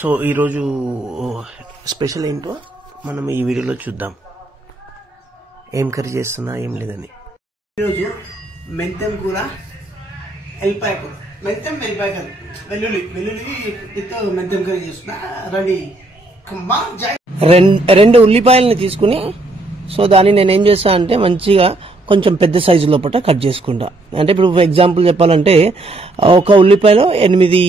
So ఈరోజు special ఏంటో మనం ఈ వీడియోలో చూద్దాం. ఏం కర్రీ చేస్తున్నా ఏం లేదని. ఈరోజు మెంతం కూర, ఎల్లిపాయ కూర, ఎల్లిపాయ కర్రీ, వెల్లుల్లి మెంతం కర్రీ చేస్తున్నా. రెడీ. రెండు ఉల్లిపాయలని తీసుకుని సో దాన్ని నేనేం చేస్తా అంటే మంచిగా కొంచెం పెద్ద సైజు లోపల కట్ చేసుకుంటా. అంటే ఇప్పుడు ఫర్ ఎగ్జాంపుల్ చెప్పాలంటే ఒక ఉల్లిపాయలో 8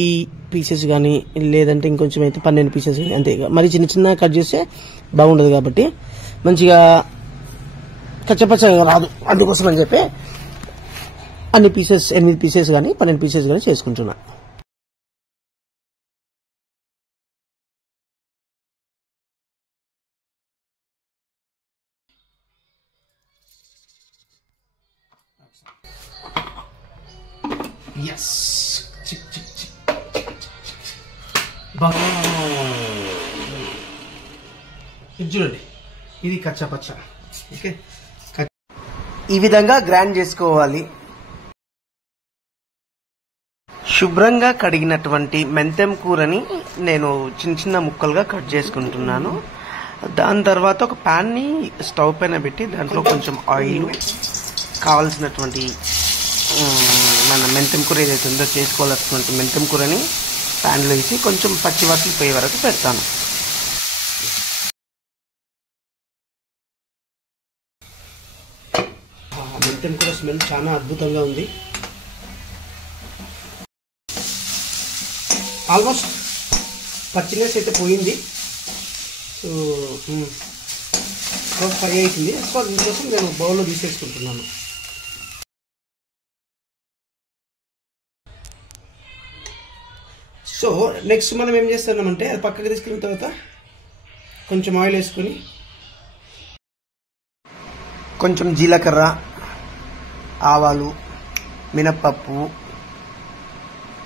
పీసెస్ కానీ లేదంటే ఇంకొంచెం అయితే 12 పీసెస్ కానీ అంతే. మరి చిన్న చిన్న కట్ చేస్తే బాగుండదు కాబట్టి మంచిగా కచ్చపచ్చగా రాదు, అందుకోసం అని చెప్పి అన్ని పీసెస్ 8 పీసెస్ కానీ 12 పీసెస్ కానీ చేసుకుంటున్నా. Yes. ఇది చూడండి, ఇది కచ్చపచ్చ. ఓకే, ఈ విధంగా గ్రైండ్ చేసుకోవాలి. శుభ్రంగా కడిగినటువంటి మెంతం కూరని నేను చిన్న చిన్న ముక్కలుగా కట్ చేసుకుంటున్నాను. దాని తర్వాత ఒక ప్యాన్ ని స్టవ్ పైన పెట్టి దాంట్లో కొంచెం ఆయిల్, కావాల్సినటువంటి మన మెంతం కూర ఏదైతే ఉందో చేసుకోవాల్సినటువంటి మెంతం కూరని ప్యాన్లో వేసి కొంచెం పచ్చివాసన పోయే వరకు పెడతాను. మెంతం కూర స్మెల్ చాలా అద్భుతంగా ఉంది. ఆల్మోస్ట్ పచ్చినెస్ అయితే పోయింది. సో ఫ్రై అవుతుంది. సో దీనికోసం నేను బౌల్లో తీసేసుకుంటున్నాను. సో నెక్స్ట్ మనం ఏం చేస్తున్నామంటే అది పక్కకి తీసుకున్న తర్వాత కొంచెం ఆయిల్ వేసుకొని కొంచెం జీలకర్ర, ఆవాలు, మినప్పప్పు,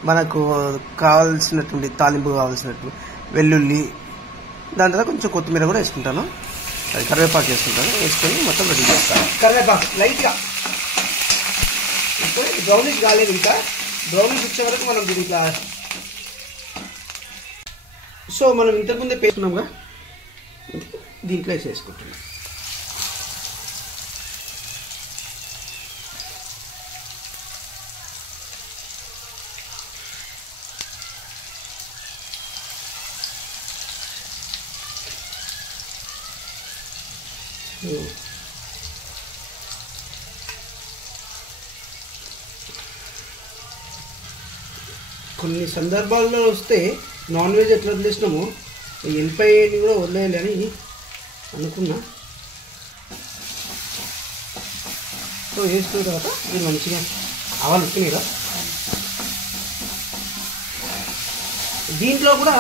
మనకు కావాల్సినటువంటి తాలింపు కావాల్సినట్టు వెల్లుల్లి, దాని తర్వాత కొంచెం కొత్తిమీర కూడా వేసుకుంటాను. అది కరివేపాకు వేసుకుంటాను. వేసుకొని మొత్తం రెడీ చేస్తాను. కరివేపాకు లైట్గా బ్రౌనిష్ కాలేదు, ఇంకా బ్రౌనిష్ వచ్చే వరకు మనం దీంట్లో సో మనం ఇంతకుముందే పేసుకున్నాంగా దీంట్లో వేసేసుకుంటున్నాం. కొన్ని సందర్భాల్లో వస్తే నాన్ వెజ్ ఎట్లా వదిలేసినాము ఎల్లిపాయని కూడా వదిలేయాలి అని అనుకున్నా. సో వేసుకున్న తర్వాత ఇది మంచిగా ఆవాలు ఉట్టినాయి కదా, దీంట్లో కూడా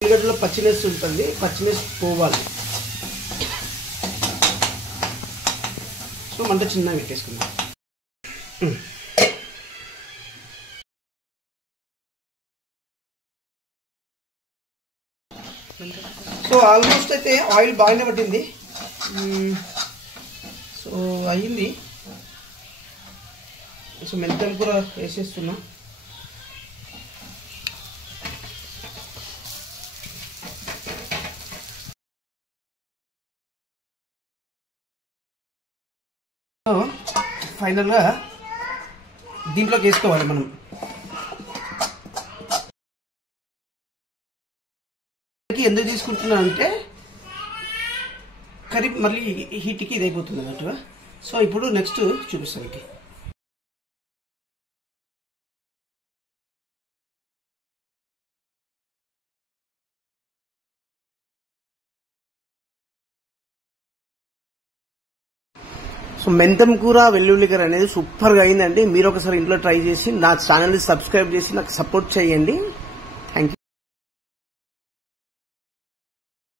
ఉల్లిగడ్డలో పచ్చినెస్ ఉంటుంది, పచ్చినెస్ పోవాలి. సో మంట చిన్నగా పెట్టేసుకుందాం. సో ఆల్మోస్ట్ అయితే ఆయిల్ బాగానే పట్టింది. సో అయ్యింది. సో మెంతం కూర వేసేస్తున్నా. సో ఫైనల్గా దీంట్లోకి వేసుకోవాలి మనం. ఎందుకు తీసుకుంటున్నా అంటే కర్రీ మళ్ళీ హీట్కి ఇదైపోతుంది అన్నట్టుగా. సో ఇప్పుడు నెక్స్ట్ చూపిస్తాను. సో మెంతం కూర, వెల్లుల్లి కర్రీ అనేది సూపర్గా అయిందండి. మీరు ఒకసారి ఇంట్లో ట్రై చేసి నా ఛానల్ని సబ్స్క్రైబ్ చేసి నాకు సపోర్ట్ చేయండి.